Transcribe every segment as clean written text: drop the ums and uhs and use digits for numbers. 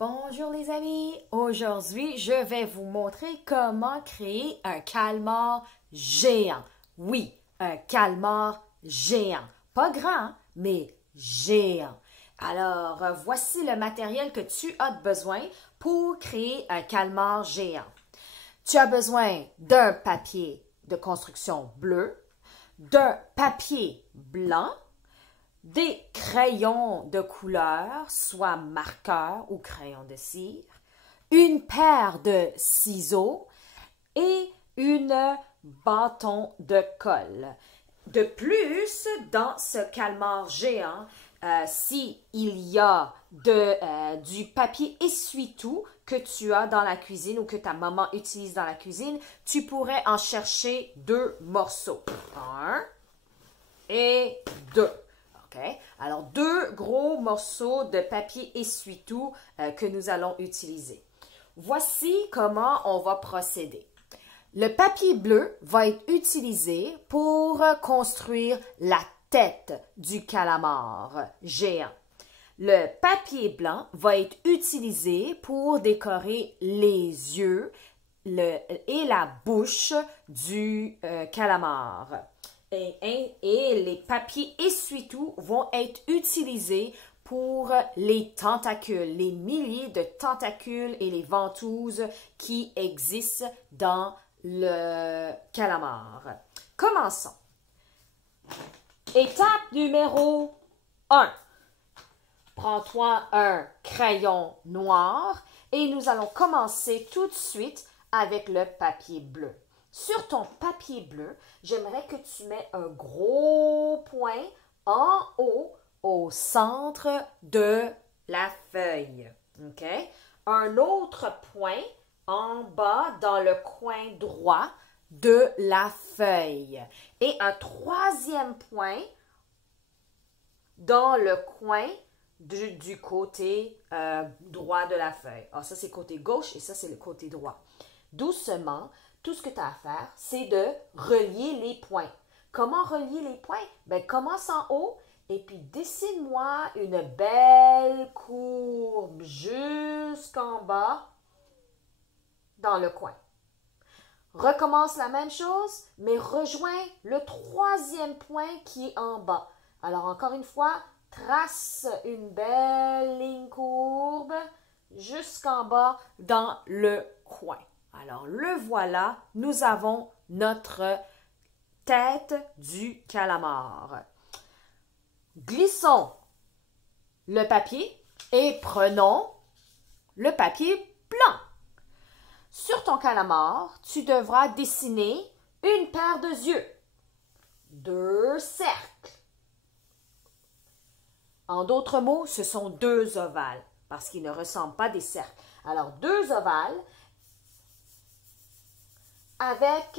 Bonjour les amis, aujourd'hui je vais vous montrer comment créer un calmar géant. Oui, un calmar géant. Pas grand, mais géant. Alors, voici le matériel que tu as besoin pour créer un calmar géant. Tu as besoin d'un papier de construction bleu, d'un papier blanc, des crayons de couleur, soit marqueur ou crayon de cire, une paire de ciseaux et une bâton de colle. De plus, dans ce calmar géant, s'il y a du papier essuie-tout que tu as dans la cuisine ou que ta maman utilise dans la cuisine, tu pourrais en chercher 2 morceaux. 1 et 2. Okay? Alors, 2 gros morceaux de papier essuie-tout que nous allons utiliser. Voici comment on va procéder. Le papier bleu va être utilisé pour construire la tête du calamar géant. Le papier blanc va être utilisé pour décorer les yeux et la bouche du calamar. Et les papiers essuie-tout vont être utilisés pour les tentacules, les milliers de tentacules et les ventouses qui existent dans le calamar. Commençons. Étape numéro 1. Prends-toi un crayon noir et nous allons commencer tout de suite avec le papier bleu. Sur ton papier bleu, j'aimerais que tu mets un gros point en haut au centre de la feuille. OK? Un autre point en bas dans le coin droit de la feuille. Et un troisième point dans le coin du côté droit de la feuille. Alors, ça, c'est le côté gauche et ça, c'est le côté droit. Doucement, tout ce que tu as à faire, c'est de relier les points. Comment relier les points? Bien, commence en haut et puis dessine-moi une belle courbe jusqu'en bas dans le coin. Recommence la même chose, mais rejoins le troisième point qui est en bas. Alors, encore une fois, trace une belle ligne courbe jusqu'en bas dans le coin. Alors, le voilà, nous avons notre tête du calamar. Glissons le papier et prenons le papier blanc. Sur ton calamar, tu devras dessiner une paire de yeux, 2 cercles. En d'autres mots, ce sont 2 ovales, parce qu'ils ne ressemblent pas à des cercles. Alors, 2 ovales avec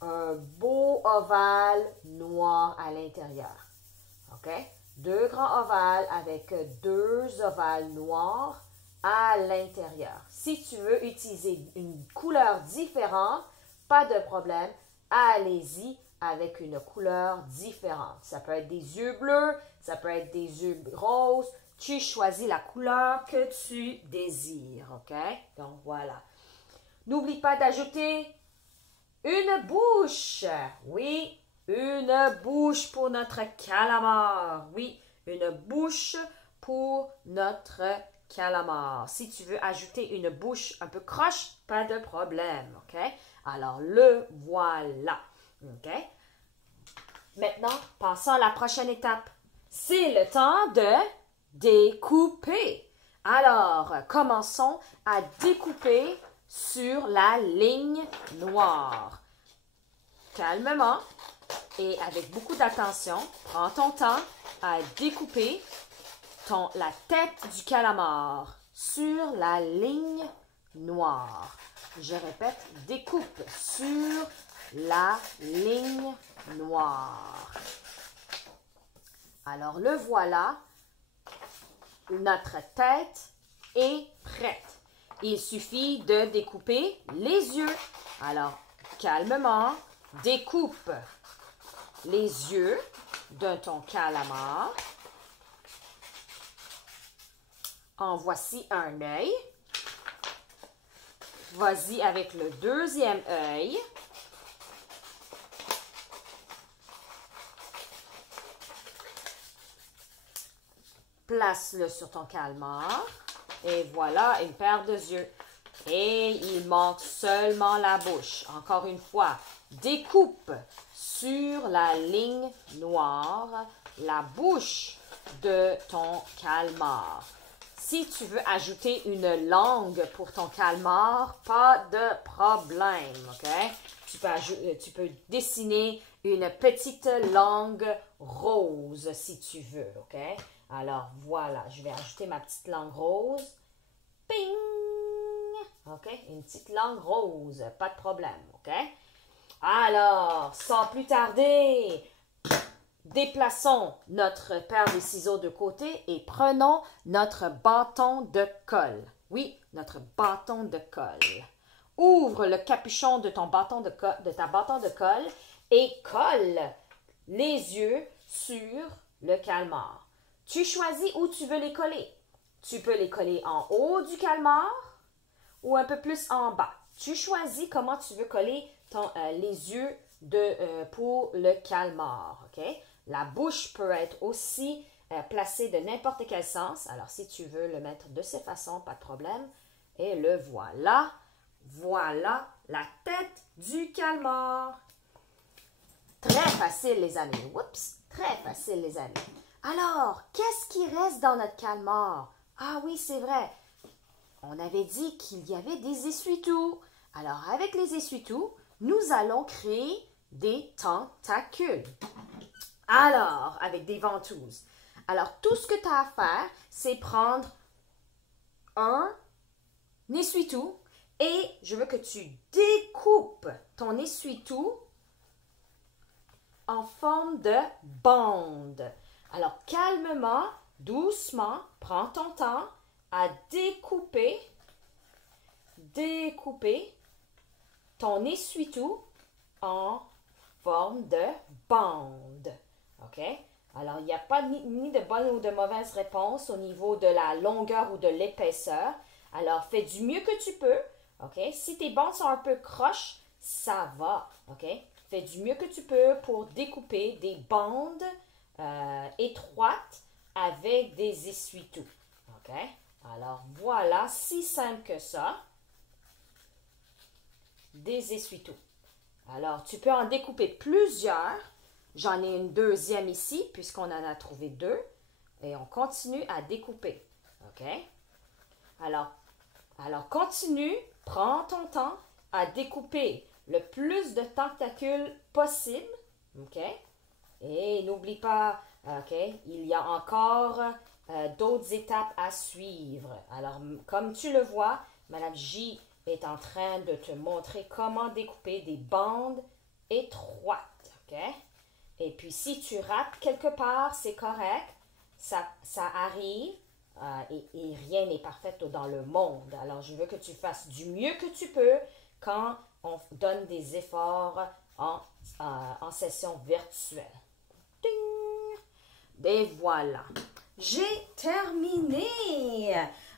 un beau ovale noir à l'intérieur. OK? 2 grands ovales avec 2 ovales noirs à l'intérieur. Si tu veux utiliser une couleur différente, pas de problème, allez-y avec une couleur différente. Ça peut être des yeux bleus, ça peut être des yeux roses. Tu choisis la couleur que tu désires. OK? Donc, voilà. N'oublie pas d'ajouter une bouche. Oui, une bouche pour notre calamar. Oui, une bouche pour notre calamar. Si tu veux ajouter une bouche un peu croche, pas de problème. OK? Alors, le voilà. OK? Maintenant, passons à la prochaine étape. C'est le temps de découper. Alors, commençons à découper sur la ligne noire. Calmement et avec beaucoup d'attention, prends ton temps à découper la tête du calamar sur la ligne noire. Je répète, découpe sur la ligne noire. Alors, le voilà, notre tête est prête. Il suffit de découper les yeux. Alors, calmement, découpe les yeux de ton calamar. En voici un œil. Vas-y avec le deuxième œil. Place-le sur ton calmar. Et voilà une paire de yeux. Et il manque seulement la bouche. Encore une fois, découpe sur la ligne noire la bouche de ton calmar. Si tu veux ajouter une langue pour ton calmar, pas de problème, OK? Tu peux dessiner une petite langue rose si tu veux, OK? Alors, voilà, je vais ajouter ma petite langue rose. Ping! OK? Une petite langue rose, pas de problème, OK? Alors, sans plus tarder, déplaçons notre paire de ciseaux de côté et prenons notre bâton de colle. Oui, notre bâton de colle. Ouvre le capuchon de ton bâton de ta bâton de colle et colle les yeux sur le calmar. Tu choisis où tu veux les coller. Tu peux les coller en haut du calmar ou un peu plus en bas. Tu choisis comment tu veux coller les yeux pour le calmar. OK? La bouche peut être aussi placée de n'importe quel sens. Alors, si tu veux le mettre de cette façon, pas de problème. Et le voilà. Voilà la tête du calmar. Très facile, les amis. Oups, très facile, les amis. Alors, qu'est-ce qui reste dans notre calmar? Ah oui, c'est vrai. On avait dit qu'il y avait des essuie-tout. Alors, avec les essuie-tout, nous allons créer des tentacules. Alors, avec des ventouses. Alors, tout ce que tu as à faire, c'est prendre un essuie-tout et je veux que tu découpes ton essuie-tout en forme de bande. Alors, calmement, doucement, prends ton temps à découper ton essuie-tout en forme de bande. OK? Alors, il n'y a pas ni de bonne ou de mauvaise réponse au niveau de la longueur ou de l'épaisseur. Alors, fais du mieux que tu peux. OK? Si tes bandes sont un peu croches, ça va. OK? Fais du mieux que tu peux pour découper des bandes étroites avec des essuie-tout. OK? Alors, voilà, si simple que ça. Des essuie-tout. Alors, tu peux en découper plusieurs. J'en ai une deuxième ici, puisqu'on en a trouvé deux. Et on continue à découper. OK? Alors, continue, prends ton temps à découper le plus de tentacules possible. OK? Et n'oublie pas, OK, il y a encore d'autres étapes à suivre. Alors, comme tu le vois, Madame J est en train de te montrer comment découper des bandes étroites. OK? Et puis, si tu rates quelque part, c'est correct. Ça arrive et rien n'est parfait dans le monde. Alors, je veux que tu fasses du mieux que tu peux quand on donne des efforts en session virtuelle. Ding! Et voilà. J'ai terminé.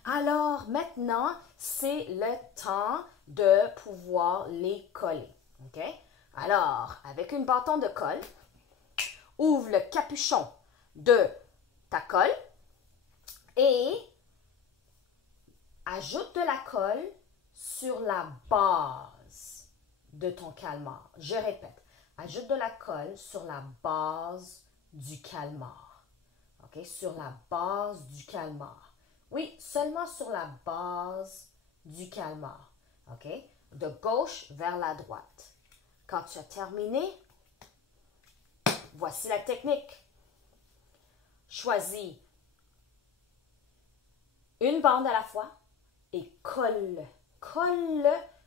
Alors, maintenant, c'est le temps de pouvoir les coller. OK? Alors, avec une bâton de colle, ouvre le capuchon de ta colle et ajoute de la colle sur la base de ton calmar. Je répète, ajoute de la colle sur la base du calmar. OK? Sur la base du calmar. Oui, seulement sur la base du calmar. OK? De gauche vers la droite. Quand tu as terminé, voici la technique. Choisis une bande à la fois et colle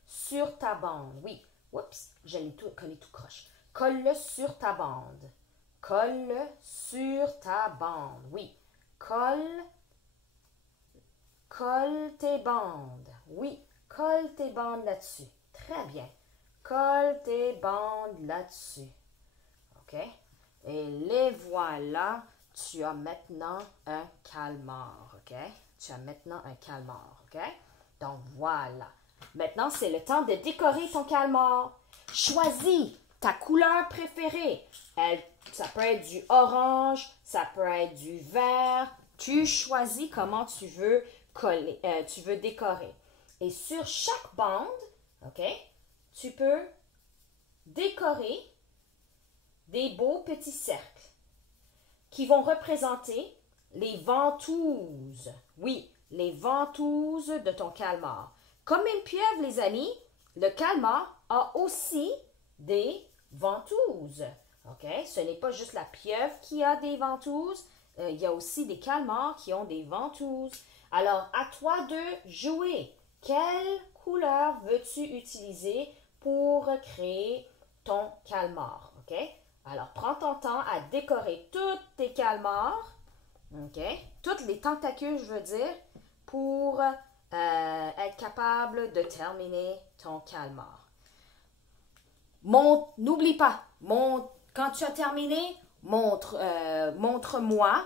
sur ta bande. Oui, oups, j'allais coller tout croche. Colle sur ta bande. Colle sur ta bande. Oui, colle tes bandes. Oui, colle tes bandes là-dessus. Très bien. Colle tes bandes là-dessus. OK? Et les voilà. Tu as maintenant un calmar. OK? Tu as maintenant un calmar, OK? Donc, voilà. Maintenant, c'est le temps de décorer ton calmar. Choisis ta couleur préférée. Ça peut être du orange, ça peut être du vert. Tu choisis comment tu veux tu veux décorer. Et sur chaque bande, OK, tu peux décorer des beaux petits cercles qui vont représenter les ventouses. Oui, les ventouses de ton calmar. Comme une pieuvre, les amis, le calmar a aussi des ventouses. OK? Ce n'est pas juste la pieuvre qui a des ventouses, il y a aussi des calmars qui ont des ventouses. Alors, à toi de jouer. Quelle couleur veux-tu utiliser pour créer ton calmar? OK? Alors, prends ton temps à décorer tous tes calmars, OK? Toutes les tentacules, je veux dire, pour être capable de terminer ton calmar. N'oublie pas, quand tu as terminé, montre-moi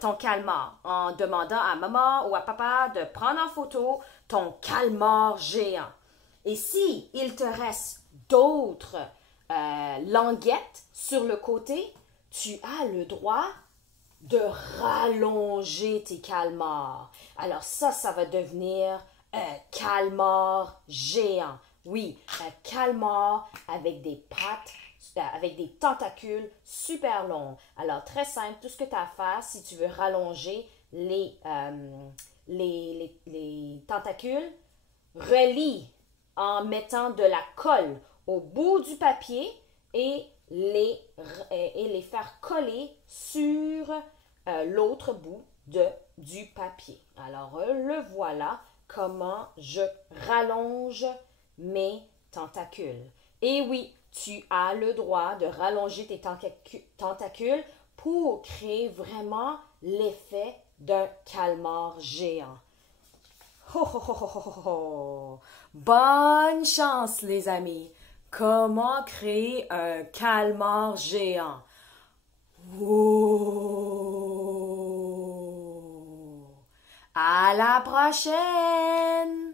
ton calmar en demandant à maman ou à papa de prendre en photo ton calmar géant. Et si il te reste d'autres languettes sur le côté, tu as le droit de rallonger tes calmars. Alors ça va devenir un calmar géant. Oui, un calmar avec des pattes, avec des tentacules super longs. Alors, très simple, tout ce que tu as à faire, si tu veux rallonger les tentacules, relie en mettant de la colle au bout du papier et les faire coller sur l'autre bout du papier. Alors, le voilà comment je rallonge mes tentacules. Et oui, tu as le droit de rallonger tes tentacules pour créer vraiment l'effet d'un calmar géant. Ho, ho, ho, ho, ho, ho. Bonne chance, les amis! Comment créer un calmar géant? Oh. À la prochaine!